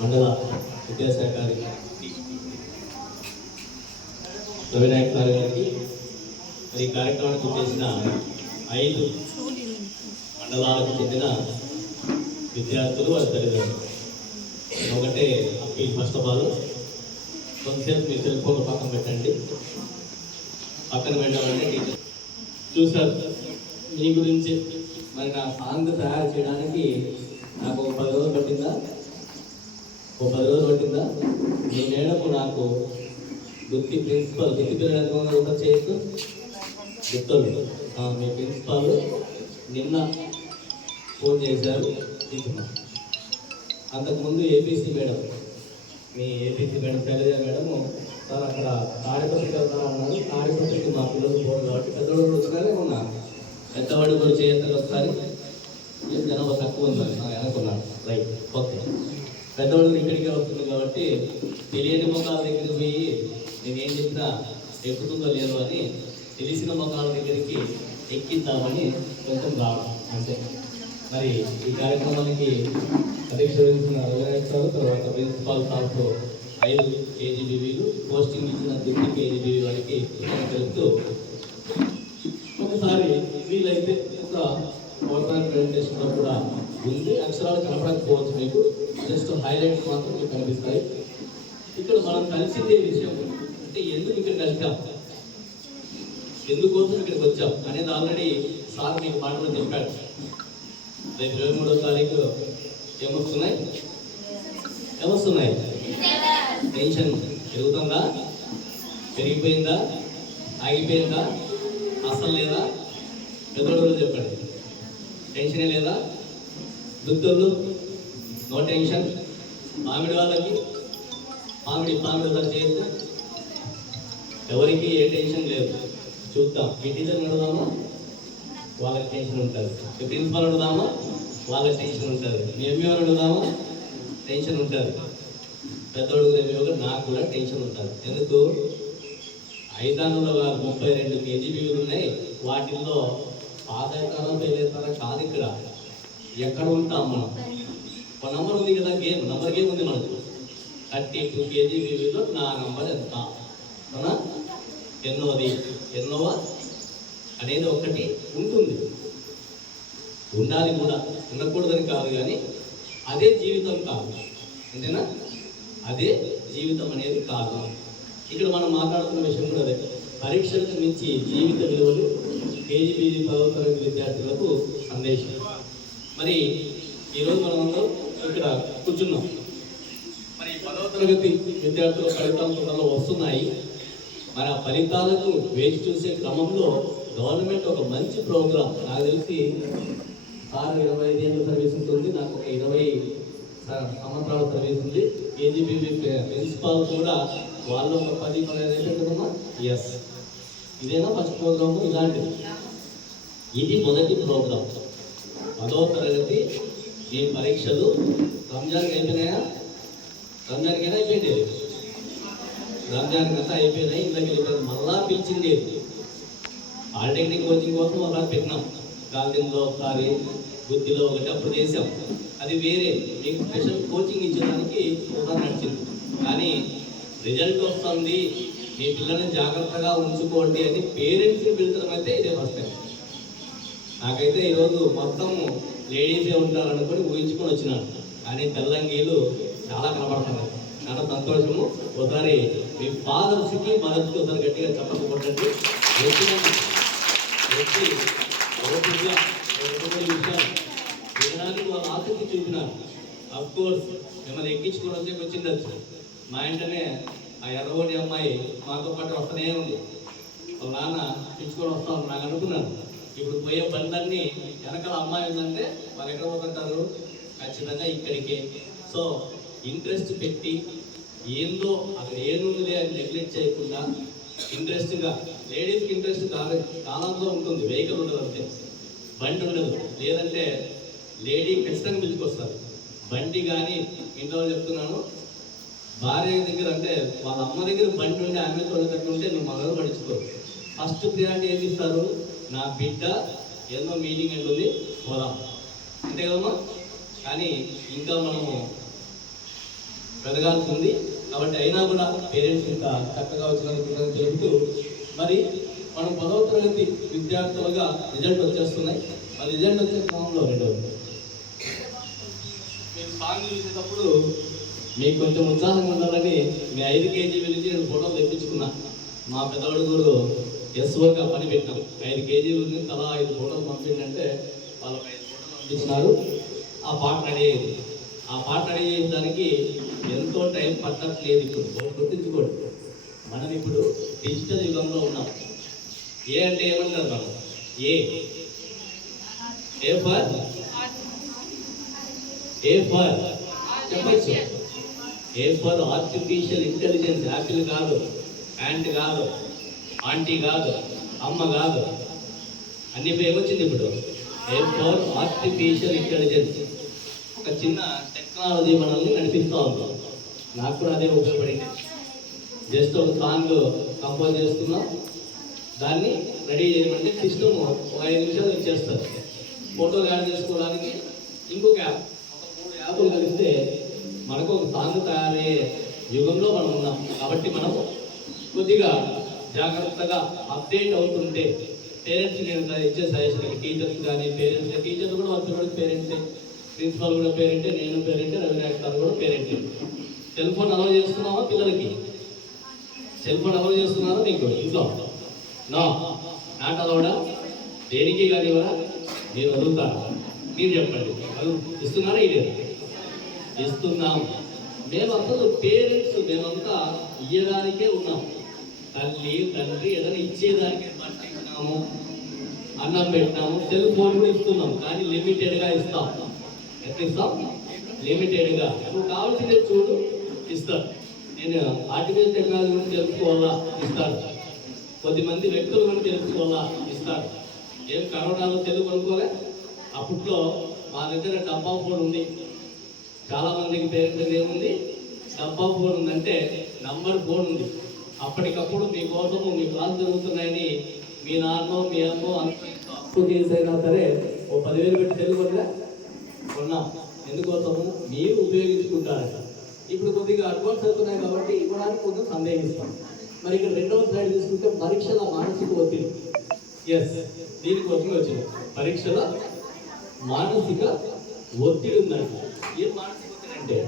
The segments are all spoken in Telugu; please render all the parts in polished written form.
మండల విద్యాశాఖ రవినాయక్ సార్ గారికి మరి ఈ కార్యక్రమానికి చేసిన 5 మండలాలకు చెందిన విద్యార్థులు వారి తల్లిదండ్రులు ఒకటే అప్పీల్. ఫస్ట్ ఆఫ్ ఆల్ కొంతసేపు మీ సెల్ ఫోన్ పక్కన పెట్టండి. పక్కన పెట్టాలంటే టీచర్ చూసారు మీ గురించి. మరి నా సాంగ్ తయారు చేయడానికి నాకు ఒక 10 రోజులు పట్టిందా? మీ మేడము నాకు గుత్తి ప్రిన్సిపాల్, గుత్తి పిల్లలు చేయొచ్చు గుర్తు. మీ ప్రిన్సిపాల్ నిన్న ఫోన్ చేశారు తీసుకున్నాం. అంతకుముందు ఏపీసీ మేడం, మీ APC madam Shailaja madam sir అక్కడ తాడిపత్రికి వెళ్తాను అన్నారు. తాడిపత్రికి మా పిల్లలు పోరు కాబట్టి పెద్దవాడు వచ్చినారే ఉన్నా. పెద్దవాడు కూడా చేస్తారు ఒకసారి. జనాభా తక్కువ ఉంది అనుకున్నాను. Right, okay. పెద్దవాడు ఇక్కడికే వస్తుంది కాబట్టి తెలియని మొక్కల దగ్గరికి పోయి నేనేం చెప్పినా ఎక్కుతుందో లేదో అని తెలిసిన మొక్కల దగ్గరికి ఎక్కిద్దామని కొంచెం రావడం అంతే. మరి ఈ కార్యక్రమానికి అధ్యక్ష వహించిన రవినాయక్ సార్, తర్వాత ప్రిన్సిపాల్ సార్తో 5 కేజీబీవీలు పోస్టింగ్ ఇచ్చిన 2 కేజీబీవీ వారికి తెలుపుతూ ఒకసారి వీలైతే ఒక పవర్ ప్రెజెంటేషన్లో కూడా ఉంది. అక్షరాలు కనపడకపోవచ్చు మీకు, జస్ట్ హైలైట్స్ మాత్రం మీకు కనిపిస్తాయి. ఇక్కడ మనం కలిసిందే విషయం అంటే ఎందుకు ఇక్కడ కలిసాం, ఎందుకోసం ఇక్కడికి వచ్చాం అనేది ఆల్రెడీ సార్ మీకు మాటలు చెప్పాడు. రేపు 23వ తారీఖు ఏమొస్తున్నాయి? టెన్షన్ పెరుగుతుందా, పెరిగిపోయిందా, ఆగిపోయిందా, అసలు లేదా? పెద్దోళ్ళు చెప్పండి. టెన్షనే లేదా? దుద్దోళ్ళు నో టెన్షన్. మామిడి వాళ్ళకి మామిడి చేయొద్దు. ఎవరికి ఏ టెన్షన్ లేదు. చూద్దాం. మీ టీచర్ని అడుగుదామా, వాళ్ళకి టెన్షన్ ఉంటుంది. మీ ప్రిన్సిపాల్ అడుగుదామా, వాళ్ళకి టెన్షన్ ఉంటుంది. మీ ఎంఈఓ అడుగుదామా, టెన్షన్ ఉంటుంది. పెద్దోడు ఎంఈఓ నాకు కూడా టెన్షన్ ఉంటుంది. ఎందుకు? 32 కేజీబీలు ఉన్నాయి. వాటిల్లో పాస్ అవుతారా ఫెయిల్ అవుతారా కాదు. ఇక్కడ ఎక్కడ ఉంటాం మనం? ఒక నంబర్ ఉంది కదా, నంబర్ గేమ్ ఉంది మనకు. 32 కేజీబీలో నా నంబర్ ఎంత అవునా? ఎన్నోవా అనేది ఒకటి ఉంటుంది. ఉండాలి కూడా, ఉండకూడదని కాదు. కానీ అదే జీవితం కాదు, అంతేనా? అదే జీవితం అనేది కాదు. ఇక్కడ మనం మాట్లాడుతున్న విషయం కూడా అదే. పరీక్షలకు మించి జీవిత విలువలు కేజీబీజీ 10వ తరగతి విద్యార్థులకు సందేశం. మరి ఈరోజు మనం ఇక్కడ కూర్చున్నాం. మరి 10వ తరగతి విద్యార్థుల ఫలితాలు త్వరలో వస్తున్నాయి. మరి ఆ ఫలితాలకు వేచి చూసే క్రమంలో గవర్నమెంట్ ఒక మంచి ప్రోగ్రామ్, నాకు తెలిసి సార్ 25 ఏళ్ళ సర్వీస్ ఉంటుంది, నాకు ఒక 20 సంవత్సరాల సర్వీస్ ఉంది. కేజీబీబీ ప్రిన్సిపాల్ కూడా వాళ్ళు ఒక 10-15 ఏళ్ళు కదమ్మా. ఎస్, ఇదేనా ఫస్ట్ ప్రోగ్రాము? ఇలాంటిది ఇది మొదటి ప్రోగ్రాం. 10వ తరగతి ఈ పరీక్షలు రంజాన్కి అయిపోయినాయా? రంజాన్కైనా అయిపోయింది, రంజాన్కి అంతా అయిపోయినాయి. ఇంట్లోకి వెళ్ళిపోయింది. మళ్ళా పిలిచింది పాలిటెక్నిక్ కోచింగ్ కోసం అలా పెట్టినాం. గాంధీలో ఒకసారి, గుత్తిలో ఒకటి అప్పుడు చేసాం. అది వేరే, మీకు స్పెషల్ కోచింగ్ ఇచ్చడానికి కూడా నడిచింది. కానీ రిజల్ట్ వస్తుంది, మీ పిల్లల్ని జాగ్రత్తగా ఉంచుకోండి అని పేరెంట్స్ని పిలుచడం అయితే ఇదే ఫస్ట్ టైం. నాకైతే ఈరోజు మొత్తం లేడీసే ఉంటారనుకొని ఊహించుకొని వచ్చినాను. కానీ తెల్లంగీలు చాలా కనపడుతున్నారు. చాలా సంతోషము. ఒకసారి మీ ఫాదర్స్కి మదర్స్కి ఒకసారి గట్టిగా చెప్పకపోతండి. వినడానికి వాళ్ళు ఆసక్తి చూపినారు. అఫ్ కోర్స్ మిమ్మల్ని ఎక్కించుకొని వచ్చిండొచ్చు. మా ఇంటనే ఆ ఎర్రగొండి అమ్మాయి మాతో పాటు వస్తూనే ఉంది. వాళ్ళ నాన్న పిలుచుకొని వస్తాను నాకు అనుకున్నాను. ఇప్పుడు పోయే బండ్లన్నీ వెనకాల అమ్మాయి ఉందంటే వాళ్ళు ఎక్కడ పోతుంటారు? ఖచ్చితంగా ఇక్కడికే. సో ఇంట్రెస్ట్ పెట్టి ఏందో అక్కడ ఏముందిలే అని నెగ్లెక్ట్ చేయకుండా ఇంట్రెస్ట్గా, లేడీస్కి ఇంట్రెస్ట్ కాలంలో ఉంటుంది, వెహికల్ ఉండదు అంతే, బండి ఉండదు. లేదంటే లేడీ ఖచ్చితంగా పిలుచుకొస్తారు. బండి కానీ ఇంట్లో చెప్తున్నాను, భార్య దగ్గర అంటే వాళ్ళ అమ్మ దగ్గర బండి ఉండి ఆమె తోడుకుంటే నువ్వు మగలు పడించుకోరు. ఫస్ట్ ప్రియారిటీ ఏమి ఇస్తారు? నా బిడ్డ ఏదో మీటింగ్ ఉంటుంది పోదాం, అంతే కదమ్మా. కానీ ఇంకా మనము పెరగాల్సి ఉంది. కాబట్టి అయినా కూడా పేరెంట్స్ ఇంకా చక్కగా వచ్చినందుకు తెలుపుతూ, మరి మనం 10వ తరగతి విద్యార్థులుగా రిజల్ట్ వచ్చేస్తున్నాయి. మరి రిజల్ట్ వచ్చే క్రమంలో రెండవది మీరు సాంగ్ చూసేటప్పుడు మీకు కొంచెం ఉత్సాహంగా ఉండాలని మీ 5 కేజీల నుంచి నేను ఫోటోలు తెప్పించుకున్నా. మా పెద్దవాడు కూడా ఎస్ఓగా పని పెట్టాం. 5 కేజీల నుంచి తలా 5 ఫోటోలు పంపిందంటే వాళ్ళకి 5 ఫోటోలు పంపించినారు. ఆ పాట రెడీ అయ్యింది. ఆ పాట రెడీ చేయడానికి ఎంతో టైం పట్టట్లేదు. ఇప్పుడు గుర్తించుకోండి, మనం ఇప్పుడు డిజిటల్ యుగంలో ఉన్నాం. ఏ అంటే ఏమంటారు మనం? ఏ ఫర్ చెప్పచ్చు. A for artificial intelligence. Apple కాదు, యాంట్ కాదు, ఆంటీ కాదు, అమ్మ కాదు, అన్ని ఏమొచ్చింది ఇప్పుడు? A for artificial intelligence. ఒక చిన్న టెక్నాలజీ మనల్ని నడిపిస్తూ ఉంటాం. నాకు కూడా అదే ఉపయోగపడింది. జస్ట్ ఒక సాంగ్ కంపోజ్ చేస్తున్నాం, దాన్ని రెడీ చేయమంటే సిస్టమ్ ఒక 5 నిమిషాలు ఇచ్చేస్తారు. ఫోటోలు యాడ్ చేసుకోవడానికి ఇంకొక యాప్, ఒక 3 యాప్లు కలిస్తే మనకు ఒక సాంగ్ తయారయ్యే యుగంలో మనం ఉన్నాం. కాబట్టి మనం కొద్దిగా జాగ్రత్తగా అప్డేట్ అవుతుంటే, పేరెంట్స్ నేను ఇచ్చే సజెషన్, టీచర్స్ కానీ పేరెంట్స్, టీచర్స్ కూడా వచ్చేవాడు పేరెంట్సే, ప్రిన్సిపాల్ కూడా పేరెంటే, నేను పేరెంటే, రవినాయక్ గారు కూడా పేరెంటే. సెల్ ఫోన్ అలౌ చేస్తున్నావా పిల్లలకి? సెల్ ఫోన్ అలౌ చేస్తున్నారా మీకు ఇంట్లో? నాట్ అలౌడా? దేనికి కానీ ఇవ్వరా? మీరు వదులుతారా? మీరు చెప్పండి, అది ఇస్తున్నారా? ఇదే ఇస్తున్నాం. మేము అసలు పేరెంట్స్ మేమంతా ఇయ్యడానికే ఉన్నాం. తల్లి తండ్రి ఏదైనా ఇచ్చేదానికి పట్టించినాము, అన్నం పెట్టినాము, సెల్ ఫోన్ కూడా ఇస్తున్నాం. కానీ లిమిటెడ్గా ఇస్తాం. ఎట్లా ఇస్తాం? లిమిటెడ్గా. నువ్వు కావాల్సిందే చూడు, ఇస్తారు. నేను ఆర్టిఫిషియల్ టెక్నాలజీ గురించి తెలుసుకోవాలా, ఇస్తారు. కొద్దిమంది వ్యక్తుల గురించి తెలుసుకోవాలా, ఇస్తారు. ఏం కరోనాలో తెలుగు కొనుక్కోలే? అప్పట్లో మా దగ్గర డబ్బా ఫోన్ ఉంది. చాలా మందికి పేరెంట్స్ ఏముంది? డబ్బా ఫోన్ ఉందంటే నంబర్ ఫోన్ ఉంది. అప్పటికప్పుడు మీకోసము మీ క్లాస్ జరుగుతున్నాయని మీ నాన్న మీ అమ్మ అప్పు చేసైనా సరే ఓ 10,000 పెట్టి తెలుగు కొన్నాం. ఎందుకోసము? మీరు ఉపయోగించుకుంటారట. ఇప్పుడు కొద్దిగా అడ్వాన్స్ అవుతున్నాయి కాబట్టి ఇవ్వడానికి కొంచెం సందేహిస్తాం. మరి ఇక్కడ రెండవ స్లైడ్ తీసుకుంటే పరీక్షల మానసిక ఒత్తిడి. ఎస్, దీనికోసమే వచ్చింది. పరీక్షల మానసిక ఒత్తిడి ఉందంట. ఏం మానసిక ఒత్తిడి అంటే?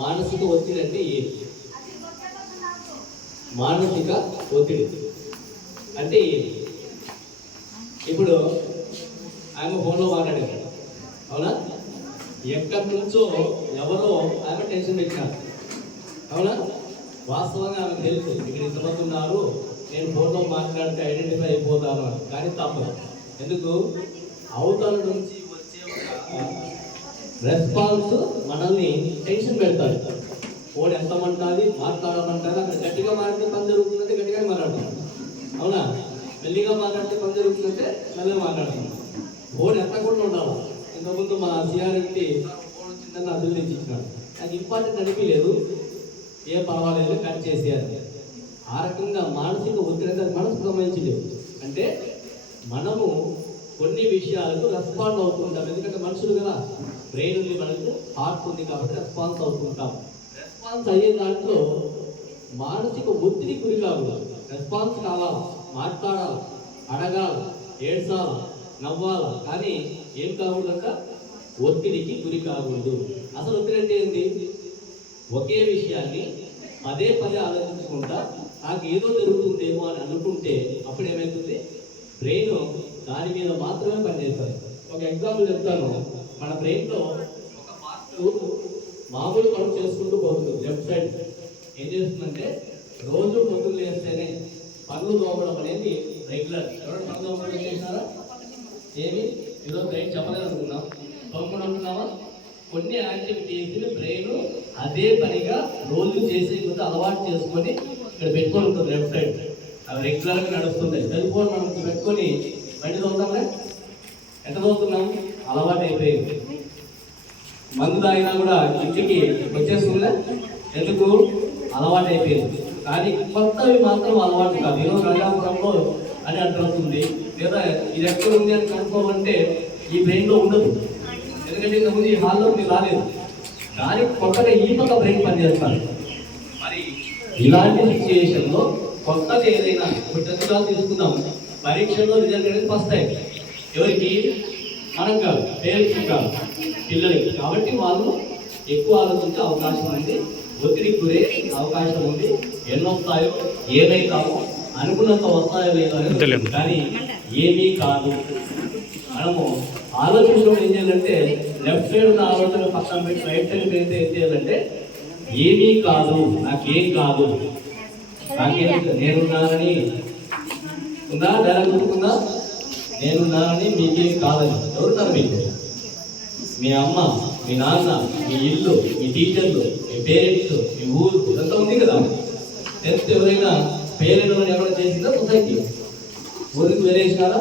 మానసిక ఒత్తిడి అంటే ఏంటి? మానసిక ఒత్తిడి అంటే ఏంటి? ఇప్పుడు ఆమె ఫోన్లో మాట్లాడారు, అవునా? ఎక్కడి నుంచో ఎవరో ఆమె టెన్షన్ పెట్టినారు, అవునా? వాస్తవంగా ఆమెకు తెలుసు ఇక్కడ ఇంతమంది ఉన్నారు, నేను ఫోన్లో మాట్లాడితే ఐడెంటిఫై అయిపోతాను అని. కానీ తప్పదు. ఎందుకు? అవతల నుంచి వచ్చే రెస్పాన్స్ మనల్ని టెన్షన్ పెడతాడు. ఫోన్ ఎంతమంటుంది, మాట్లాడమంటారు. అక్కడ గట్టిగా మాట్లాడితే పని జరుగుతుందంటే గట్టిగా మాట్లాడుతున్నాం, అవునా? మెల్లిగా మాట్లాడితే పని జరుగుతుందంటే మెల్లగా మాట్లాడుతున్నాం. ఫోన్ ఎత్తకుండా ఉండాలి. ఇంతకుముందు మా సిఆర్ఎంటి ఫోన్ వచ్చిందని అదులు తెచ్చి ఇచ్చినాడు. నాకు ఇంపార్టెంట్ అనిపించలేదు, ఏం పర్వాలేదు కట్ చేసేయాలి. ఆ రకంగా మానసిక ఒత్తిడి అనేది మనసుకు సంబంధించింది. అంటే మనము కొన్ని విషయాలకు రెస్పాండ్ అవుతుంటాం. ఎందుకంటే మనుషులు కదా, బ్రెయిన్ ఉంది మనకు, హార్ట్ ఉంది కాబట్టి రెస్పాన్స్ అవుతుంటాం. రెస్పాన్స్ అయ్యే దాంట్లో మానసిక ఒత్తిడి గురి కాకూడదు. రెస్పాన్స్ కావాలా, మాట్లాడాలి, అడగాలి, ఏడ్చాలి, నవ్వాలి. కానీ ఏం కాకూడదంట? ఒత్తిడికి గురి కాకూడదు. అసలు ఒత్తిడి అంటే ఏంటి? ఒకే విషయాన్ని పదే పదే ఆలోచించుకుంటా నాకు ఏదో జరుగుతుందేమో అని అనుకుంటే అప్పుడు ఏమవుతుంది? బ్రెయిన్ దాని మీద మాత్రమే పనిచేస్తుంది. ఒక ఎగ్జాంపుల్ చెప్తాను. మన బ్రెయిన్లో ఒక పార్ట్ మామూలు పనులు చేసుకుంటూ పోతుంది. లెఫ్ట్ సైడ్ ఏం చేస్తుందంటే రోజు పొద్దులు చేస్తేనే పనులు తోమడం అనేది రెగ్యులర్. ఎవరు పనులు తోమడం చేసినారా? ఏమి ఈరోజు బ్రెయిన్ చెప్పలేదు అనుకున్నాం, తోమడం అనుకున్నామా? కొన్ని యాక్టివిటీస్ని బ్రెయిన్ అదే పనిగా రోజు చేసే కొద్ది అలవాటు చేసుకొని ఇక్కడ పెట్టుకొని ఉంటుంది లెఫ్ట్ సైడ్. అవి రెగ్యులర్గా నడుస్తుంటాయి. సెల్ ఫోన్ మనం పెట్టుకొని బయట తోలుతాంలే, ఎంత తోలుతున్నాం? అలవాటు అయిపోయింది. మందు తాగినా కూడా ఇంటికి వచ్చేస్తుందిలే, ఎందుకు? అలవాటు అయిపోయింది. కానీ కొత్తవి మాత్రం అలవాటు కాదు. ఈరోజు ప్రజాపురంలో అని అంటుంది, లేదా ఇది ఎక్కడ ఉంది అని కనుక్కోమంటే ఈ బ్రెయిన్లో ఉండదు. ఎందుకంటే ఇంతకుముందు ఈ హాల్లో మీరు రాలేదు. కానీ కొత్తగా ఈ పక్క బ్రెయిన్ పనిచేస్తాను. మరి ఇలాంటి సిచ్యుయేషన్లో కొత్తగా ఏదైనా ఇప్పుడు 10th క్లాస్ తీసుకుందాం, పరీక్షలో రిజల్ట్ అనేది ఫస్ట్ టైం ఎవరికి? మనం కాదు, పేరెంట్స్ కాదు, పిల్లలకి. కాబట్టి వాళ్ళు ఎక్కువ ఆలోచించే అవకాశం ఉంది, ఒత్తిడికి గురే అవకాశం ఉంది. ఎన్నో వస్తాయో, ఏమైతామో, అనుకున్నంత వస్తాయో లేదో, కానీ ఏమీ కాదు. మనము ఆలోచించడం ఏం చేయాలంటే, లెఫ్ట్ సైడ్ ఉన్న ఆలోచన పక్కన పెట్టి రైట్ సైడ్ పెడితే ఏం చేయాలంటే, ఏమీ కాదు, నాకేం కాదు, నాకేం నేనున్నానని ఉందా, డైలాగ్ గుర్తుకుందా? నేనున్నానని మీకేం కాదని. ఎవరున్నారు మీకు? మీ అమ్మ, మీ నాన్న, మీ ఇల్లు, మీ టీచర్లు, మీ పేరెంట్స్, మీ ఊరు, ఇదంతా ఉంది కదా. టెన్త్ ఎవరైనా పేరెంట్ ఎవరైనా చేసిందా? సొసైటీ ఊరికి వెళ్ళేసినారా?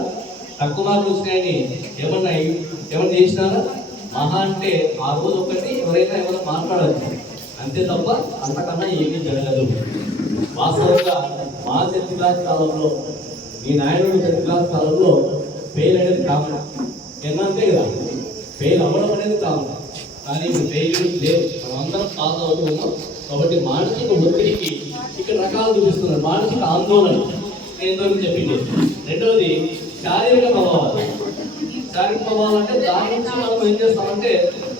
తక్కువ మార్కులు వచ్చినాయని ఏమన్నా చేసినారా? మహా అంటే ఆ రోజు ఒకటి ఎవరైనా మాట్లాడచ్చు అంతే తప్ప అంతకన్నా ఏమీ జరగదు. వాస్తవంగా మా 10th క్లాస్ కాలంలో, మీ నాయనుడు 10th క్లాస్ కాలంలో ఫెయిల్ అనేది కాదు, ఎన్నంతే కదా, ఫెయిల్ అవ్వడం అనేది కాదు. కానీ ఇప్పుడు ఫెయిల్ లేదు, మనమందరం పాస్ అవుతూ ఉన్నాం. కాబట్టి మానసిక ఒత్తిడికి ఇక్కడ రకాలు చూపిస్తున్నారు. మానసిక ఆందోళన నేను చెప్పింది. రెండవది శారీరక ప్రభావాలు. శారీరక ప్రభావాలు అంటే దాని నుంచి మనం ఏం చేస్తామంటే,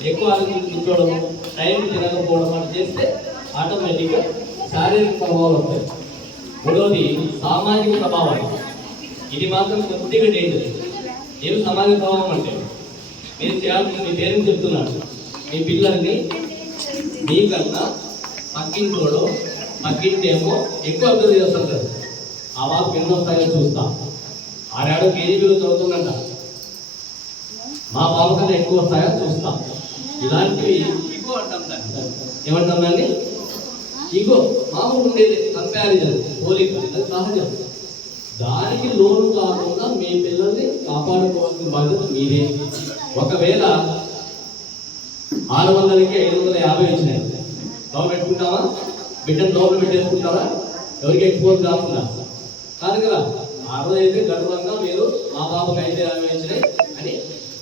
ఎక్కువ ఆలోచించి కూర్చోవడం, టైం తినకపోవడం అని చేస్తే ఆటోమేటిక్గా శారీరక ప్రభావాలు వస్తాయి. మూడవది సామాజిక ప్రభావాలు. ఇది మాత్రం కొద్దిగా డేంజర్. ఏమి సామాజిక ప్రభావం అంటే, మీరు చేయాల్సిన, మీ పేరెంట్స్ చెప్తున్నాడు, మీ పిల్లల్ని మీకన్నా పక్కింటోడో పక్కింటేమో ఎక్కువ అబ్జర్వ్ చేస్తారు కదా. ఆ బాబు ఎన్నో వస్తాయో చూస్తాం, ఆడాడో కేజీబీలో చదువుతుందంట, మా బాబు కన్నా ఎక్కువ వస్తాయో చూస్తాం. ఇలాంటివి ఇగో అంటాం. దాన్ని ఏమంటాం? దాన్ని ఇగో. మామూలు ఉండేది కంపారిజన్, పోలిక, అది సహజం. దానికి లోను కాకుండా మీ పిల్లల్ని కాపాడుకోవాల్సిన బాధ్యత మీదే. ఒకవేళ 600కి 550 వచ్చినాయి, లోన్ పెట్టుకుంటావా? బిడ్డను లోన్ పెట్టేసుకుంటారా? ఎవరికి ఎక్స్పోజ్ కాకుండా? కాదు కదా. ఆ రోజు అయితే గర్వంగా మీరు మా బాబుకి అయితే 50 వచ్చినాయి అని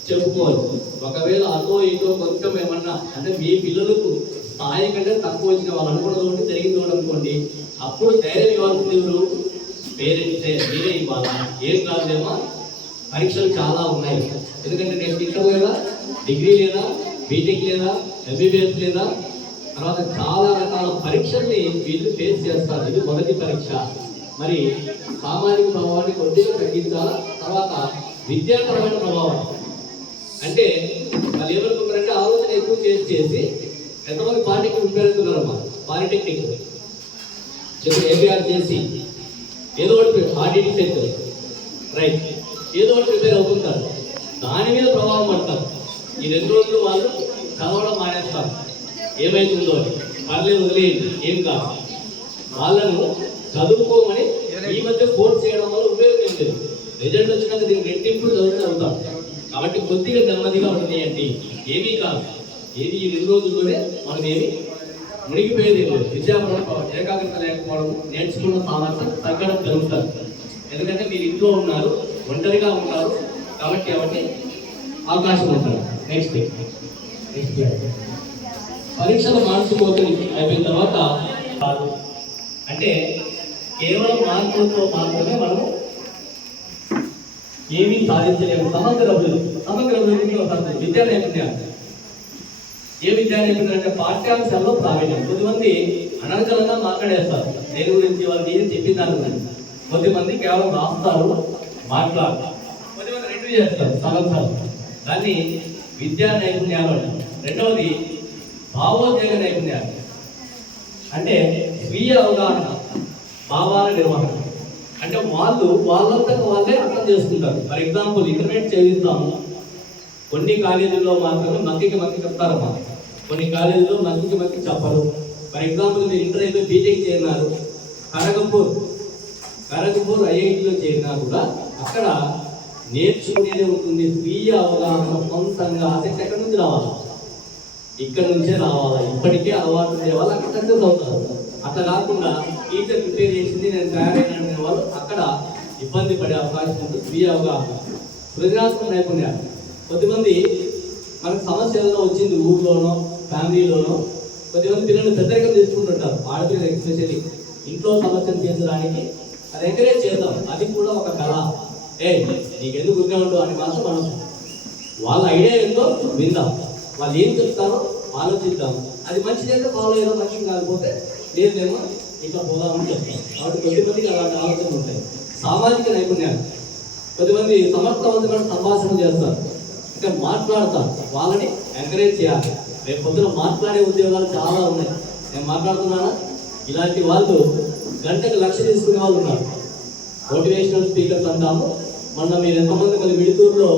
చెప్పుకోవాలి. ఒకవేళ అటో ఇటో కొంచెం ఏమన్నా అంటే మీ పిల్లలకు స్థాయి కంటే తక్కువ వచ్చిన వాళ్ళు అనుకున్నది ఒకటి జరిగింది ఒకటి అనుకోండి, అప్పుడు ధైర్యం ఇవ్వాల్సింది ఎవరు? పేరెంట్సే. మీరే ఇవ్వాలా? ఏం కాదులేమో, పరీక్షలు చాలా ఉన్నాయి. ఎందుకంటే నెక్స్ట్ ఇంటర్ లేదా, డిగ్రీ లేదా, బీటెక్ లేదా, ఎంబీబీఎస్ లేదా, తర్వాత చాలా రకాల పరీక్షల్ని వీళ్ళు ఫేస్ చేస్తారు. ఇది మొదటి పరీక్ష. మరి సామాజిక ప్రభావాన్ని కొద్దిగా తగ్గించాలా. తర్వాత విద్యాపరమైన ప్రభావం అంటే వాళ్ళు ఏమనుకుంటారంటే, ఆలోచన ఎక్కువ చేసి ఎంతమంది పాలిటెక్నిక్ ప్రిపేర్ అవుతున్నారమ్మా? పాలిటెక్నిక్ చెప్పి ఏపీఆర్ చేసి ఏదో ఒకటి ఆర్డిటి సెట్ రైట్ ఏదో ఒకటి ప్రిపేర్ అవుతుంటారు. దాని మీద ప్రభావం పడతారు. ఈ 2 రోజులు వాళ్ళు చదవడం మానేస్తారు. ఏమైతుందో అని పర్లేదు, వదిలేయండి, ఏం కాదు. వాళ్ళను చదువుకోమని ఈ మధ్య ఫోర్స్ చేయడం వల్ల ఉపయోగం ఏం లేదు. రిజల్ట్ వచ్చినాక దీనికి రెట్టింపులు చదువుతాం. కాబట్టి కొద్దిగా నెమ్మదిగా ఉండేయండి, ఏమీ కాదు. ఏది ఈ 2 రోజుల్లోనే మనం ఏమి మునిగిపోయేది లేదు. విద్యాపరంగా ఏకాగ్రత లేకపోవడం, నేర్చుకున్న సామర్థ్యం తగ్గడం జరుగుతుంది. ఎందుకంటే మీరు ఇంట్లో ఉన్నారు, ఒంటరిగా ఉంటారు, కాబట్టి అవన్నీ అవకాశం ఉంటుంది. నెక్స్ట్ పరీక్షల మానసిక ఒత్తిడి అయిపోయిన తర్వాత అంటే కేవలం మార్కులతో మాత్రమే మనము ఏమీ సాధించలేము. సమగ్ర అభివృద్ధి విద్యా నైపుణ్యాలు. ఏ విద్యా నైపుణ్యం అంటే పాఠ్యాంశాల్లో ప్రావీణ్యం. కొద్దిమంది అనర్గళంగా మాట్లాడేస్తారు, దేని గురించి వాళ్ళు ఏం చెప్పిన దాని గురించి. కొద్దిమంది కేవలం రాస్తారు, మాట్లాడతారు. కొద్దిమంది రెండు చేస్తారు, సమర్థాలు. దాన్ని విద్యా నైపుణ్యాలు అంటారు. రెండవది భావోద్వేగ నైపుణ్యాలు అంటే స్వీయ అవగాహన, భావాల నిర్వహణ. అంటే వాళ్ళంతా వాళ్ళే అర్థం చేసుకుంటారు. ఫర్ ఎగ్జాంపుల్ ఇంటర్మీడియట్ చదివిస్తాము, కొన్ని కాలేజీల్లో మాత్రమే మక్కికి చెప్తారమ్మా, కొన్ని కాలేజీలో మక్కికి చెప్పరు. ఫర్ ఎగ్జాంపుల్ మీరు ఇంటర్ అయితే బీటెక్ చేరినారు, ఖరగ్పూర్ ఐఐటిలో చేరినా కూడా అక్కడ నేర్చుకునేది ఉంటుంది. స్వీయ అవగాహన, సొంతంగా ఆసక్తి ఎక్కడి నుంచి రావాలి? ఇక్కడ నుంచే రావాలా. ఇప్పటికే అలవాటు ఉండే వాళ్ళు అక్కడ సక్సెస్ అవుతారు. అట్లా కాకుండా టీచర్ ప్రిపేర్ చేసింది నేను తయారైన వాళ్ళు అక్కడ ఇబ్బంది పడే అవకాశం ఉంటుంది. స్వీయ అవగాహన. సృజనాత్మక నైపుణ్యాలు. కొద్దిమంది మనకు సమస్య ఏదైనా వచ్చింది ఊళ్ళోనో ఫ్యామిలీలోనో కొద్దిమంది పిల్లలు పెద్దరికం తెచ్చుకుంటుంటారు. ఆడపిల్లలు ఎస్పెషల్లీ ఇంట్లో సమస్యలు తీర్చడానికి అది ఎంకరేజ్ చేద్దాం. అది కూడా ఒక కళ. నీకెందుకు ఉండే ఉండు అని మాత్రం మనం వాళ్ళ ఐడియా ఏంటో విందాం, వాళ్ళు ఏం చెప్తారో ఆలోచిద్దాం. అది మంచిదైతే ఫాలో అయ్యో, మంచిది కాకపోతే లేదేమో ఇట్లా పోదామని చెప్తాం. కాబట్టి కొద్దిమందికి అలాంటి ఆలోచనలు ఉంటాయి. సామాజిక నైపుణ్యాలు, కొద్దిమంది సమర్థవంతమైన సంభాషణ చేస్తారు, ఇంకా మాట్లాడతారు. వాళ్ళని ఎంకరేజ్ చేయాలి. రేపు పొద్దున మాట్లాడే ఉద్యోగాలు చాలా ఉన్నాయి. నేను మాట్లాడుతున్నానా, ఇలాంటి వాళ్ళు గంటకు 1,00,000 తీసుకునే వాళ్ళు ఉన్నారు. మోటివేషనల్ స్పీకర్స్ అంటాము. మొన్న మీరు ఎంతమంది మళ్ళీ విడుతూరులో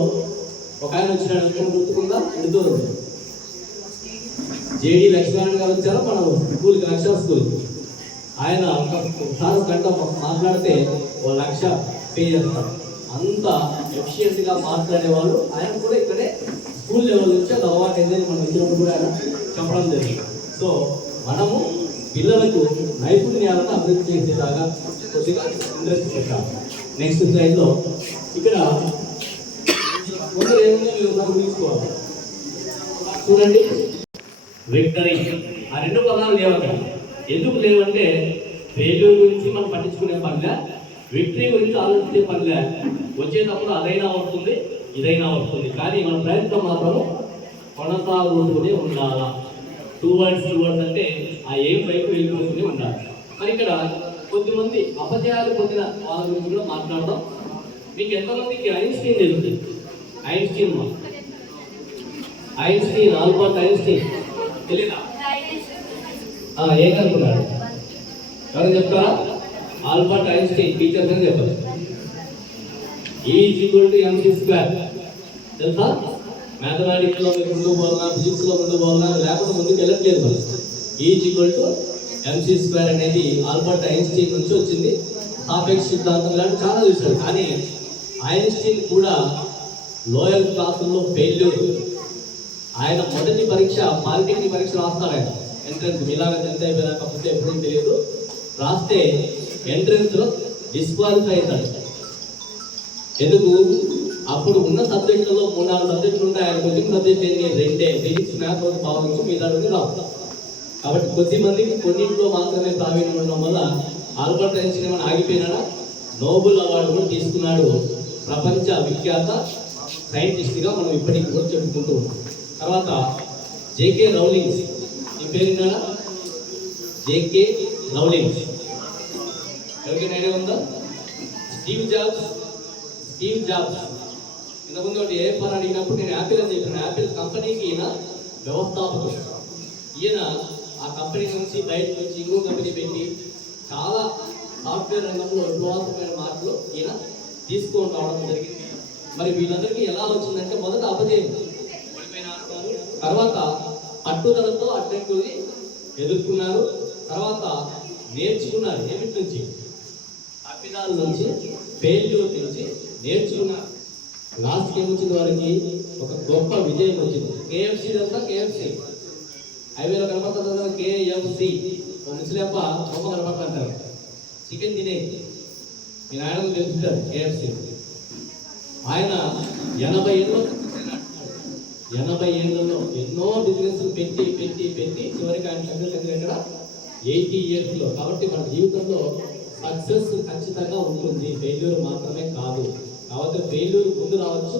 ఒక ఆయన వచ్చినాడు, గుర్తుకుందా? విడుతూరు జేడి లక్ష్మీనారాయణ గారు వచ్చారు మన స్కూల్కి, లక్ష స్కూల్కి. ఆయన ఒకసారి గంట మాట్లాడితే 1,00,000 పే చేస్తారు. అంత ఎఫిషియెంట్గా మాట్లాడేవాళ్ళు. ఆయన కూడా ఇక్కడే స్కూల్ లెవెల్ నుంచి అది అలవాటు ఏదైనా మనం ఇచ్చినప్పుడు కూడా ఆయన చెప్పడం జరిగింది. సో మనము పిల్లలకు నైపుణ్యాలను అభివృద్ధి చేసేలాగా కొద్దిగా ఇంట్రెస్ట్ పెట్టాలి. నెక్స్ట్ స్లైడ్లో ఇక్కడ ముందు ఏముందో మీరు ఒకసారి తీసుకోవాలి. చూడండి, విక్టరీ, ఆ 2 పదాలు లేవక. ఎందుకు లేవంటే ఫెయిల్యూర్ గురించి మనం పట్టించుకునే పనిలే, విక్టరీ గురించి ఆలోచించే పనిలే. వచ్చేటప్పుడు అదైనా వస్తుంది, ఇదైనా వస్తుంది, కానీ మన ప్రయత్నం మాత్రం కొనసాగుతూనే ఉండాలా. టువర్డ్స్ అంటే ఆ ఏం వైపు వెళ్ళిపోతూనే ఉండాలి. మరి ఇక్కడ కొద్దిమంది అపజయాలు పొందిన వాళ్ళ గురించి కూడా మాట్లాడదాం. మీకు ఎంతమందికి ఐన్స్టీన్ తెలుస్తుంది? ఐన్స్టీన్ ఆల్బర్ట్ ఐన్స్టీన్ తెలీదా? ఏమనుకున్నాడు? ఎవరు చెప్తారా? ఆల్బర్ట్ ఐన్స్టీన్ టీచర్స్ అని చెప్పారు. E=mc² తెలుసా? మ్యాథమెటిక్స్ లో ముందుకు పోతున్నారు, ఫిజిక్స్ లో ముందుకు పోతున్నారు, లేకపోతే ముందుకు వెళ్ళట్లేదు. మరి E=mc² అనేది ఆల్బర్ట్ ఐన్స్టీన్ నుంచి వచ్చింది. సాపేక్ష సిద్ధాంతం లాంటి చాలా చూశాడు. కానీ ఐన్స్టీన్ కూడా లోయర్ క్లాసుల్లో ఫెయిల్యూర్. ఆయన మొదటి పరీక్ష పాలిటెక్నిక్ పరీక్ష రాస్తాడు. ఆయన ఎంట్రన్స్ మీలాగా 10th అయిపోయినాక కాకపోతే ఎప్పుడూ తెలియదు, రాస్తే ఎంట్రన్స్లో డిస్క్వాలిఫై అవుతాడు. ఎందుకు? అప్పుడు ఉన్న సబ్జెక్టులలో 3-4 సబ్జెక్టులు ఉంటాయి. ఆయన వచ్చిన సబ్జెక్ట్ ఏంటి? 2 ఫిజిక్స్, మ్యాథ్స్ ఒకటి బాగుంది, మిగతా రాదు. కాబట్టి కొద్దిమందికి కొన్నింట్లో మాత్రమే ప్రావీణ్యం ఉండడం వల్ల ఆల్బర్ట్ ఐన్స్టీన్ ఏమైనా ఆగిపోయినాడా? నోబెల్ అవార్డు కూడా తీసుకున్నాడు. ప్రపంచ విఖ్యాత సైంటిస్ట్గా మనం ఇప్పటికి కూడా చెప్పుకుంటూ ఉన్నాం. తర్వాత జేకే రౌలింగ్స్, ఈ పేరు విన్నారా? జేకే రౌలింగ్స్ ఎవరికైనా ఐడియా ఉందా? స్టీవ్ జాబ్స్ ఇంతకుముందు ఒకటి ఏ ఫర్ అడిగినప్పుడు నేను యాపిల్ అని చెప్పాను. యాపిల్ కంపెనీకి ఈయన వ్యవస్థాపకుడు. ఈయన ఆ కంపెనీ నుంచి బయటకు వచ్చి ఇంకో కంపెనీ పెట్టి చాలా సాఫ్ట్వేర్ రంగంలో విప్లవాత్మకమైన మార్పులు ఈయన తీసుకొని రావడం జరిగింది. మరి వీళ్ళందరికీ ఎలా వచ్చిందంటే మొదట అపజయం, తర్వాత పట్టుదలతో అడ్డంకుల్ని ఎదుర్కొన్నారు, తర్వాత నేర్చుకున్నారు. ఏమిటి నుంచి? తప్పిదాల నుంచి, ఫెయిల్యూర్ నుంచి నేర్చుకున్నారు. లాస్ట్కి ఏమొచ్చింది? వారికి ఒక గొప్ప విజయం వచ్చింది. కేఎఫ్సీ తెలుసా? కేఎఫ్సీ హైవేలో కనపడుతుంది. కేఎఫ్సీ ముసలిప్ప గొప్ప కనపడుతుంటారు. చికెన్ తినే మీ నాయనకు తెలుసుంటారు కేఎఫ్సీ. ఆయన 80 ఏళ్ళలో ఎన్నో బిజినెస్లు పెట్టి చివరికి ఆయన సక్సెస్ ఎక్కడ? 80 yearsలో. కాబట్టి మన జీవితంలో సక్సెస్ ఖచ్చితంగా ఉంటుంది, ఫెయిల్యూర్ మాత్రమే కాదు. కాబట్టి ఫెయిల్యూర్ ముందు రావచ్చు,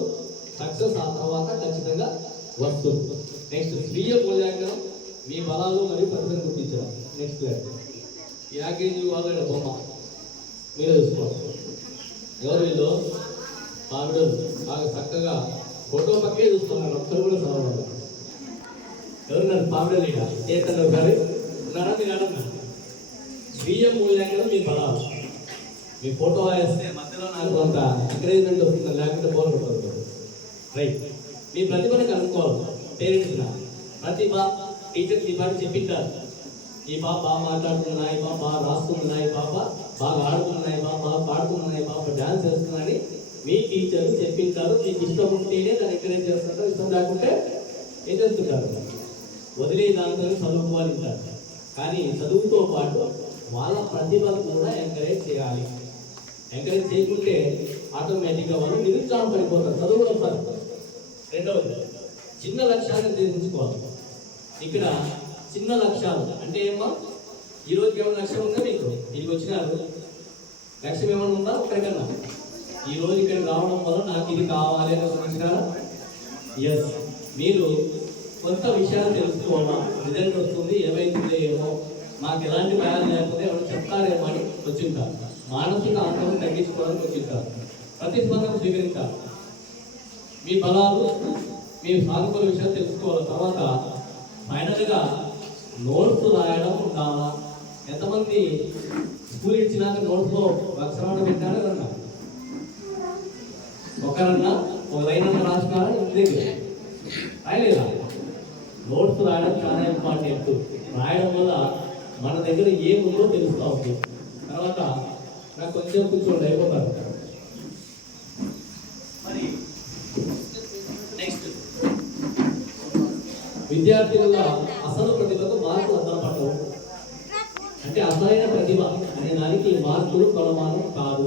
సక్సెస్ ఆ తర్వాత ఖచ్చితంగా వస్తుంది. నెక్స్ట్ స్వీయ మూల్యాంకనం, మీ బలాలు మరియు ప్రతిభను గుర్తించడం. నెక్స్ట్ ఈ యాకేజీ వాళ్ళ బొమ్మ మీరే చూసుకోవాలి. ఎవరు వీళ్ళు? పావిడలు బాగా చక్కగా ఫోటో పక్కే చూస్తున్నారు. ఒక్కరు కూడా చదవాలి. ఎవరున్నారు పావిడలు? ఇక ఏకన్నారు గారు ఉన్నారా? మీరు అడగ స్వీయ మూల్యాంకనం, మీ బలాలు. మీ ఫోటో వేస్తే మధ్యలో నాకు కొంత ఎంకరేజ్మెంట్ వస్తుంది, లేకపోతే బోర్ కొట్టదు. రైట్. మీ ప్రతిభను కనుక్కోవాలి. పేరెంట్స్ ప్రతిభ టీచర్స్ ఈ పాట చెప్పింటారు. ఈ పాప బాగా మాట్లాడుతున్నాయి, ఈ పాప బాగా రాస్తున్నాయి, ఈ పాప బాగా ఆడుతున్నాయి, ఈ పాప బాగా పాడుతున్నాయి, ఈ పాప డ్యాన్స్ చేస్తున్నాయని మీ టీచర్లు చెప్పింటారు. మీకు ఇష్టం ఉంటేనే దాన్ని ఎంకరేజ్ చేస్తుంటారు, ఇష్టం లేకుంటే ఏం చేస్తుంటారు? వదిలే దాంతో చదువుకోవాలంటారు. కానీ చదువుతో పాటు వాళ్ళ ప్రతిభను కూడా ఎంకరేజ్ చేయాలి. ఎంకరేజ్ చేయకుంటే ఆటోమేటిక్గా వాళ్ళు నిరుత్సాహం పడిపోతారు, చదువులో వస్తారు. రెండవది చిన్న లక్ష్యాన్ని నిర్దేశించుకోవాలి. ఇక్కడ చిన్న లక్ష్యాలు అంటే ఏమో ఈరోజు ఏమైనా లక్ష్యం ఉందా మీకు? ఇక్కడికి వచ్చినారు, లక్ష్యం ఏమైనా ఉందా? ఒకరికన్నా ఈరోజు ఇక్కడికి రావడం వల్ల నాకు ఇది కావాలి అని వచ్చినారా? ఎస్, మీరు కొంత విషయాలు తెలుసుకోవాలా, రిజల్ట్ వస్తుంది ఏమైతుందో ఏమో, మాకు ఎలాంటి భయాలు లేకపోతే ఎవరు చెప్తారేమో అని వచ్చింటారు. మానసిక ఆందోళన తగ్గించుకోవడానికి వచ్చింటారు. ప్రతిస్పందన స్వీకరించాలి, మీ బలాలు మీ సానుకూల విషయాలు తెలుసుకోవాలి. తర్వాత ఫైనల్గా నోట్స్ రాయడం ఉండాలా. ఎంతమంది స్కూల్ ఇచ్చినాక నోట్స్లో అక్షరాలు పెట్టారు కన్నా? ఒకరన్నా ఒక లైన్ అన్న రాసినారా? ఇంటి దగ్గర రాయలేదా? నోట్స్ రాయడం చాలా ఇంపార్టెంట్. రాయడం వల్ల మన దగ్గర ఏముందో తెలుస్తూ ఉంది. తర్వాత నాకు కొంచెం కూర్చోండి, అయిపోతారు. మరి నెక్స్ట్ విద్యార్థుల అసలు ప్రతిభకు మార్కులు అర్థం పడవు. అంటే అసలైన ప్రతిభ అనే దానికి మార్కులు కొలమానం కాదు.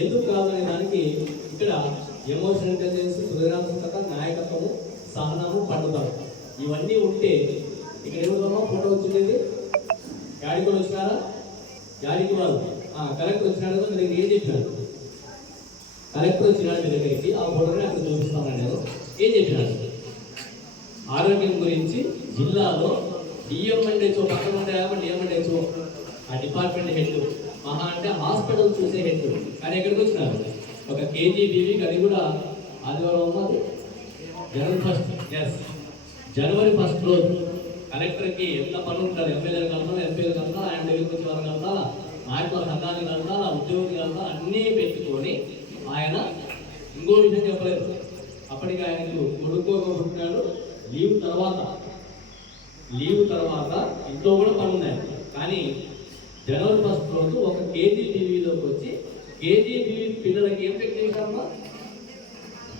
ఎందుకు కాదు అనే దానికి ఇక్కడ ఎమోషనల్ ఇంటెలిజెన్స్, సృజనాత్మకత, నాయకత్వము, సహనము, పండుగ ఇవన్నీ ఉంటే ఇక్కడ ఏమో ఫోటో వచ్చింది. యాడికి కూడా వచ్చినారా? యాడికి వాళ్ళు కలెక్టర్ వచ్చినాడు కదా, మీ దగ్గర ఏం చెప్పినాడు? కలెక్టర్ వచ్చినాడు మీ దగ్గరికి, ఆ ఫోటోని అక్కడ చూపిస్తాను. నేను ఏం చెప్పినాడు? ఆరోగ్యం గురించి జిల్లాలో డిఎంఎండ్హెచ్ఓ పక్కన ఉంటాయా? డిఎంఎండ్హెచ్ఓ ఆ డిపార్ట్మెంట్ హెడ్, మహా అంటే హాస్పిటల్ చూసే హెడ్. కానీ ఎక్కడికి వచ్చినారు? ఒక కేజీబీవీ, అది కూడా ఆదివారం ఉన్నది జనవరి 1. ఎస్, జనవరి 1 రోజు కలెక్టర్కి ఎంత పనులు ఉంటారు? ఎమ్మెల్యేలు కలపాలి, ఎంపీలు కలపాలి, ఆయన దగ్గరికి వచ్చి వారు కలపాలా, నాయకుల సంఘాన్ని కలపాలా, ఉద్యోగులు కలపాలా, అన్నీ పెట్టుకొని ఆయన ఇంకో విషయం చెప్పలేదు. అప్పటికి ఆయనకు కొడుకోబుట్టినాడు. లీవ్ తర్వాత ఇంట్లో కూడా పనులు ఉన్నాయి. కానీ జనవరి 1 రోజు ఒక కేజీబీవీలోకి వచ్చి కేజీబీవీ పిల్లలకి ఏం చెక్ చేశారమ్మా?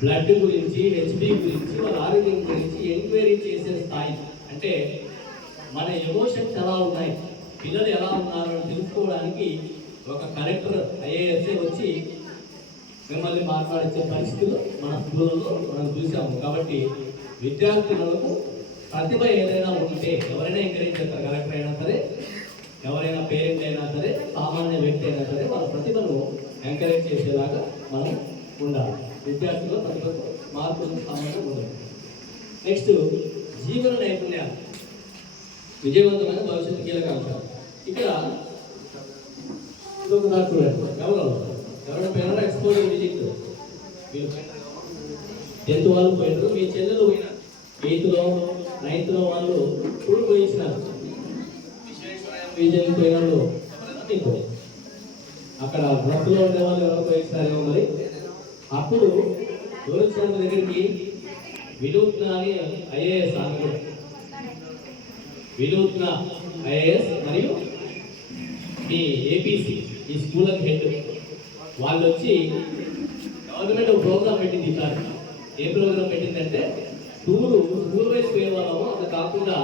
బ్లడ్ గురించి, హెచ్బి గురించి, వాళ్ళ ఆరోగ్యం గురించి ఎంక్వైరీ చేసే స్థాయి. అంటే మన ఎమోషన్స్ ఎలా ఉన్నాయి, పిల్లలు ఎలా ఉన్నారు అని తెలుసుకోవడానికి ఒక కలెక్టర్ ఐఏఎస్ఏ వచ్చి మిమ్మల్ని మాట్లాడించే పరిస్థితులు మన స్కూళ్ళలో మనం చూసాము. కాబట్టి విద్యార్థులకు ప్రతిభ ఏదైనా ఉంటే ఎవరైనా ఎంకరేజ్ చేస్తారు. కలెక్టర్ అయినా సరే, ఎవరైనా పేరెంట్ అయినా సరే, సామాన్య వ్యక్తి అయినా సరే, వాళ్ళ ప్రతిభను ఎంకరేజ్ చేసేలాగా మనం ఉండాలి. విద్యార్థుల ప్రతిభకు మార్పులు సామాన్యం ఉండాలి. నెక్స్ట్ జీవన నైపుణ్యాలు, విజయవంతమైన భవిష్యత్తు కీలక అంశాలు. ఇక్కడ చూడండి, ఎవరైనా పోయినారా? ఎక్స్పోజర్ విజిట్, మీరు 10th వాళ్ళు పోయినారు, మీ చెల్లెలు పోయినారు, 8th, 9th వాళ్ళు టూర్ పోయించినారు. విజయం పోయినారు మీకు అక్కడ బస్సులో ఉండే వాళ్ళు ఎవరో పోయించినారేమో. మరి అప్పుడు దూరక్షణ దగ్గరికి వినూత్న అని ఐఏఎస్, ఆమె కూడా వినూత్న ఐఏఎస్ మరియు మీ ఏపీసీ ఈ స్కూల్కి హెడ్ వాళ్ళు వచ్చి గవర్నమెంట్ ఒక ప్రోగ్రామ్ పెట్టింది. ఈసారి ఏ ప్రోగ్రామ్ పెట్టిందంటే స్కూల్ వైజ్ పోయే వాళ్ళము, అది కాకుండా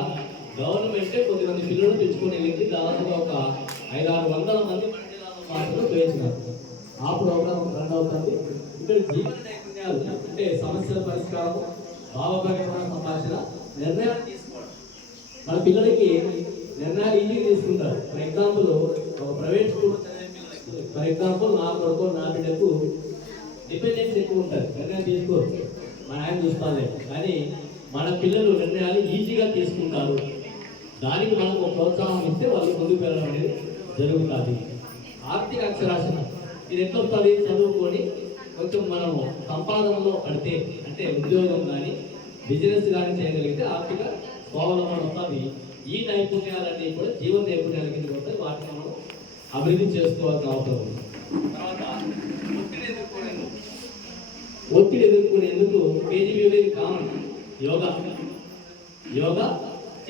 గవర్నమెంటే కొద్దిమంది పిల్లలు తెచ్చుకొని వెళ్ళి దాదాపుగా ఒక 500-600 మంది మాటలు పోయించినారు. ఆ ప్రోగ్రామ్ రన్ అవుతుంది. ఇక్కడ జీవన నైపుణ్యాలు అంటే సమస్యల పరిష్కారం, భావపరమైన సంభాషణ, నిర్ణయాలు తీసుకోవడం. మన పిల్లలకి నిర్ణయాలు ఈజీగా తీసుకుంటారు. ఫర్ ఎగ్జాంపుల్ ఒక ప్రైవేట్ స్కూల్ చదివే పిల్లలకి, ఫర్ ఎగ్జాంపుల్ నా కొడుకు నా బిడ్డకు డిపెండెన్స్ ఎక్కువ ఉంటుంది, నిర్ణయం తీసుకోరు, మన ఆయన చూస్తాలే. కానీ మన పిల్లలు నిర్ణయాలు ఈజీగా తీసుకుంటారు. దానికి మనకు ఒక ప్రోత్సాహం ఇస్తే వాళ్ళు ముందుకు వెళ్ళడం అనేది జరుగుతుంది. ఆర్థిక అక్షరాస్యత, ఇది ఎట్లా వస్తుంది? చదువుకొని కొంచెం మనము సంపాదనలో పడితే, అంటే ఉద్యోగం కానీ బిజినెస్ కానీ చేయగలిగితే ఆర్థిక స్వావలంబన వస్తుంది. ఈ నైపుణ్యాలన్నీ కూడా జీవన నైపుణ్యాల కింద వస్తాయి. వాటిని మనం అభివృద్ధి చేసుకోవాల్సిన అవసరం ఉంది. తర్వాత ఒత్తిడి ఎదుర్కొనేందుకు కేజీబీలో కామన్ యోగా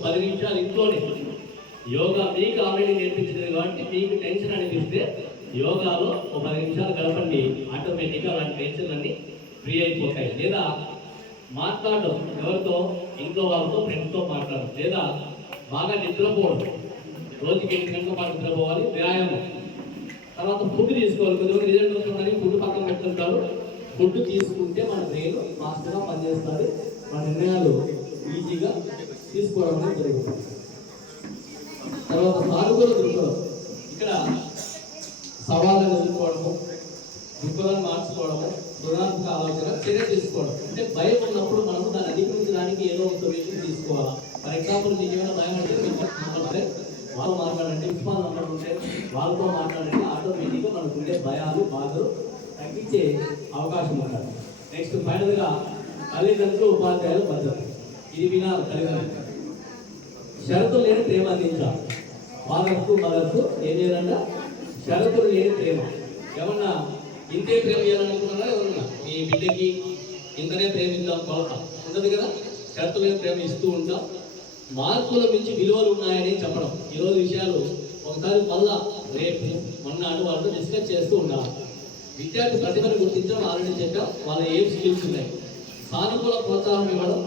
10 నిమిషాలు ఇంట్లోనే. యోగా మీకు ఆల్రెడీ నేర్పించింది కాబట్టి మీకు టెన్షన్ అనిపిస్తే యోగాలో ఒక 10 నిమిషాలు గడపండి, ఆటోమేటిక్గా అలాంటి టెన్షన్లన్నీ ఫ్రీ అయిపోతాయి. లేదా మాట్లాడడం, ఎవరితో, ఇంట్లో వాళ్ళతో, ఫ్రెండ్స్తో మాట్లాడడం. లేదా బాగా నిద్రపోవడం, రోజుకి 8 గంటల పాటు నిద్రపోవాలి. వ్యాయామం, తర్వాత ఫుడ్ తీసుకోవాలి. కొద్దిమంది రిజల్ట్ వస్తుందని ఫుడ్ పక్కన పెట్టుకుంటారు. ఫుడ్ తీసుకుంటే మన బ్రెయిన్ ఫాస్ట్గా పనిచేస్తుంది, మన నిర్ణయాలు ఈజీగా తీసుకోవడం అనేది జరుగుతుంది. తర్వాత సానుకూల దృక్పథం, ఇక్కడ సవాళ్ళను ఎదుర్కోవడము, దృక్పథాన్ని మార్చుకోవడము, సృజనాత్మక ఆలోచన, చర్య తీసుకోవడం. అంటే భయం ఉన్నప్పుడు మనము దాన్ని అధిగమించడానికి ఏదో ఒక సొల్యూషన్ తీసుకోవాలా. ఫర్ ఎగ్జాంపుల్ మీకు ఏమైనా భయం అంటే వాళ్ళు మాట్లాడండి, ఉస్మాన్ నంబర్ ఉంటే వాళ్ళతో మాట్లాడండి, ఆటోమేటిక్గా మనకు ఉండే భయాలు బాధలు తగ్గించే అవకాశం ఉంటుంది. నెక్స్ట్ ఫైనల్గా తల్లిదండ్రులు ఉపాధ్యాయులు పద్ధతి, ఇది వినాలి. తల్లిదండ్రులు షరతులు లేని ప్రేమ అందించాలి. ఫాదర్స్ మదర్స్ ఏం చేయాలంట, షరతులు లేని ప్రేమ. ఏమన్నా ఇంతే ప్రేమ చేయాలనుకున్నారా? ఎవరన్నా మీ బిడ్డకి ఇంతనే ప్రేమిద్దాం కొలత ఉండదు కదా. షరతులు లేని ప్రేమ ఇస్తూ ఉంటాం. మార్పుల మించి విలువలు ఉన్నాయని చెప్పడం. ఈరోజు విషయాలు ఒకసారి మళ్ళా రేపు మొన్నటి వాళ్ళతో డిస్కస్ చేస్తూ ఉండాలి. విద్యార్థి ప్రతిభను గుర్తించడం ఆల్రెడీ చెప్పాం. వాళ్ళ ఏం స్కిల్స్ ఉన్నాయి. సానుకూల ప్రోత్సాహం ఇవ్వడం,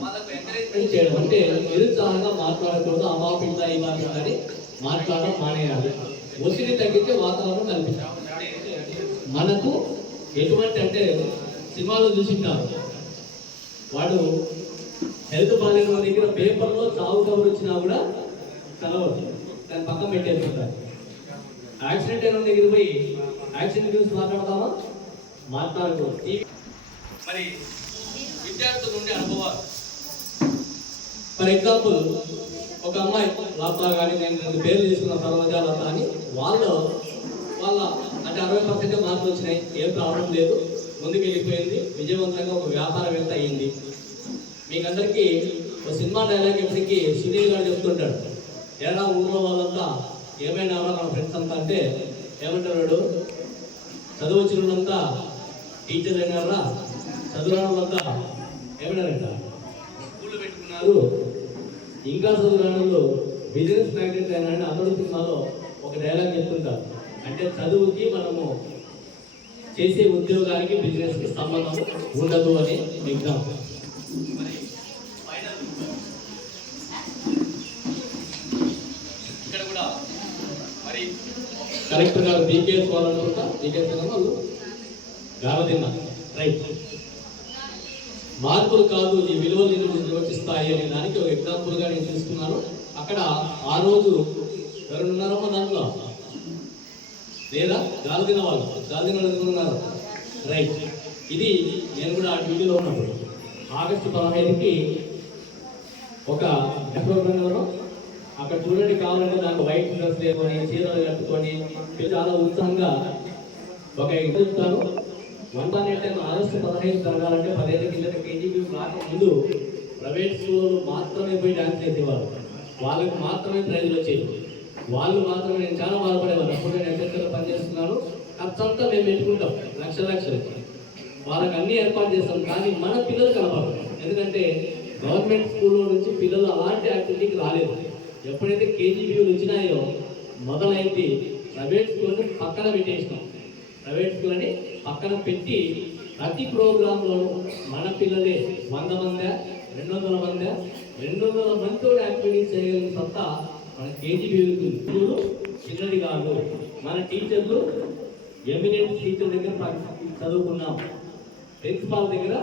వాళ్ళకు ఎంకరేజ్మెంట్ చేయడం. అంటే నిరుత్సాహంగా మాట్లాడకూడదు. అమ్మా పిల్ల ఈ అని మాట్లాడడం మానేయాలి. ఒత్తిడి తగ్గించే వాతావరణం కల్పించాలి. మనకు ఎటువంటి అంటే సినిమాలో చూసింటారు, వాడు హెల్త్ బాగాలేని వాళ్ళ దగ్గర పేపర్లో చావు కబురు వచ్చినా కూడా కలవచ్చు, దాన్ని పక్కన పెట్టేస్తుంటారు. యాక్సిడెంట్ అయిన దగ్గర పోయి యాక్సిడెంట్ గురించి మాట్లాడతామా? మాట్లాడకూడదు. మరి విద్యార్థుల నుండి అనుభవాలు, ఫర్ ఎగ్జాంపుల్ ఒక అమ్మాయి లత కానీ, నేను 2 పేర్లు తీసుకున్న సర్వజ లత అని, వాళ్ళ అంటే 60% మార్కులు వచ్చినాయి, ఏం ప్రాబ్లం లేదు, ముందుకు వెళ్ళిపోయింది, విజయవంతంగా ఒక వ్యాపారవేత్త అయ్యింది. మీకందరికీ ఒక సినిమా డైలాగ్ ఎప్పటికీ సునీల్ గారు చెప్తుంటాడు, ఏడా ఊళ్ళో వాళ్ళంతా ఏమైనా మన ఫ్రెండ్స్ అంతా అంటే ఏమంటారు, చదువు వచ్చిన వాళ్ళంతా టీచర్ అయినారా, చదువురాని వాళ్ళంతా ఏమైనారంట స్కూళ్ళు పెట్టుకున్నారు, ఇంకా చదువురానులు బిజినెస్ మ్యాగ్నెట్ అయినారని అతడు సినిమాలో ఒక డైలాగ్ చెప్తుంటారు. అంటే చదువుకి మనము చేసే ఉద్యోగానికి బిజినెస్కి సంబంధం ఉండదు అని ఎగ్జాంపుల్. ఇక్కడ కూడా మరి కలెక్టర్ గారు బీకేఎస్ వాళ్ళు అనుకుంటా, బీకేఎస్ వాళ్ళు గావదిన్న రైట్, మార్పులు కాదు ఈ విలువలు నిర్వచిస్తాయి అనే దానికి ఒక ఎగ్జాంపుల్గా నేను తీసుకున్నాను. అక్కడ ఆ రోజు ఎవరున్నారమ్మా దాంట్లో లేదా గాలిదిన వాళ్ళు, గాలిదిన వాళ్ళు ఉన్నారు రైట్. ఇది నేను కూడా ఆ డ్యూటీలో ఉన్నప్పుడు ఆగస్టు 15కి ఒక ప్రోగ్రాంలో అక్కడ చూడండి, కావాలంటే నాకు వైట్ డ్రెస్ వేసుకొని చీరలు కట్టుకొని చాలా ఉత్సాహంగా ఒక చెప్తాను. 118 ఆగస్టు 15 జరగాలంటే 15 కింద కేజీబీ రాకముందు ప్రైవేట్ స్కూళ్ళు మాత్రమే పోయి డ్యాన్స్ చేసేవాళ్ళు, వాళ్ళకి మాత్రమే ప్రైజ్లు వచ్చేవి, వాళ్ళు మాత్రమే. నేను చాలా బాధపడేవాళ్ళు. అప్పుడు నేను ఎంఎస్ఎల్లో పనిచేస్తున్నాను, ఖర్చంతా మేము పెట్టుకుంటాం లక్షలు, వాళ్ళకి అన్ని ఏర్పాటు చేస్తాం, కానీ మన పిల్లలు కనపడరు. ఎందుకంటే గవర్నమెంట్ స్కూల్లో నుంచి పిల్లలు అలాంటి యాక్టివిటీకి రాలేదు. ఎప్పుడైతే కేజీబీలు వచ్చినాయో మొదలైంది ప్రైవేట్ స్కూల్ని పక్కన పెట్టేసినాం. ప్రైవేట్ స్కూల్ అని పక్కన పెట్టి ప్రతి ప్రోగ్రాంలోనూ మన పిల్లలే 100 మంది 200 మంది 200 మందితో యాక్టివిటీస్ చేయగలిగిన సత్తా మన కేజీబీలకు చిన్నది కాదు. మన టీచర్లు ఎమినెంట్ టీచర్ దగ్గర చదువుకున్నాం, ప్రిన్సిపాల్ దగ్గర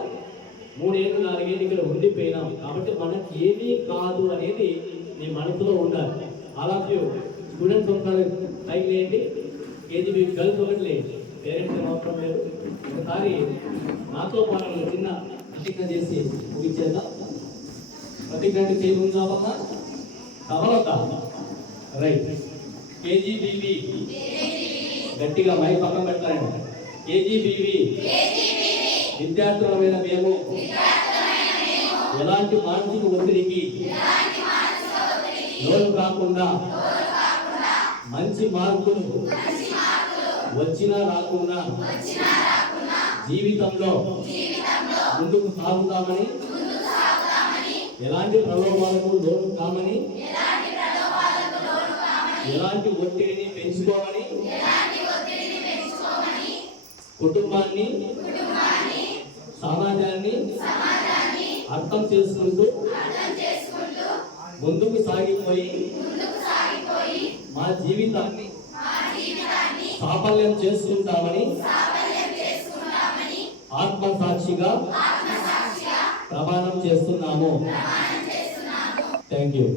3 ఏళ్ళు 4 ఏళ్ళు ఇక్కడ ఉండిపోయినాం. కాబట్టి మనకి ఏమీ కాదు అనేది మీ మనసులో ఉండాలి. అలాగే స్టూడెంట్స్ ఒకసారి పైకి లేండి, కేజీబీ గర్ల్స్ ఒకటి లేండి, పేరెంట్స్ అవసరం లేదు. ఒకసారి నాతో పాటు చిన్న ప్రతిజ్ఞ చేసి ముగించేద్దాం. ప్రతిజ్ఞ అంటే చేయకుండా సఫలత రైట్. కేజీబీవి గట్టిగా మై పక్కన పెట్టాలండి. కేజీబీవి విద్యార్థులమైన మేము ఎలాంటి మానసిక ఒత్తిడికి లోను కాకుండా మంచి మార్కులు వచ్చినా రాకుండా జీవితంలో ముందుకు సాగుతామని, ఎలాంటి ప్రలోభాలకు లోను కామని, ఎలాంటి ఒత్తిడిని పెంచుకోమని, కుటుంబాన్ని సమాజాన్ని అర్థం చేసుకుంటూ ముందుకు సాగిపోయి మా జీవితాన్ని సాఫల్యం చేసుకుంటామని ఆత్మసాక్షిగా ప్రమాణం చేస్తున్నాము. Thank you.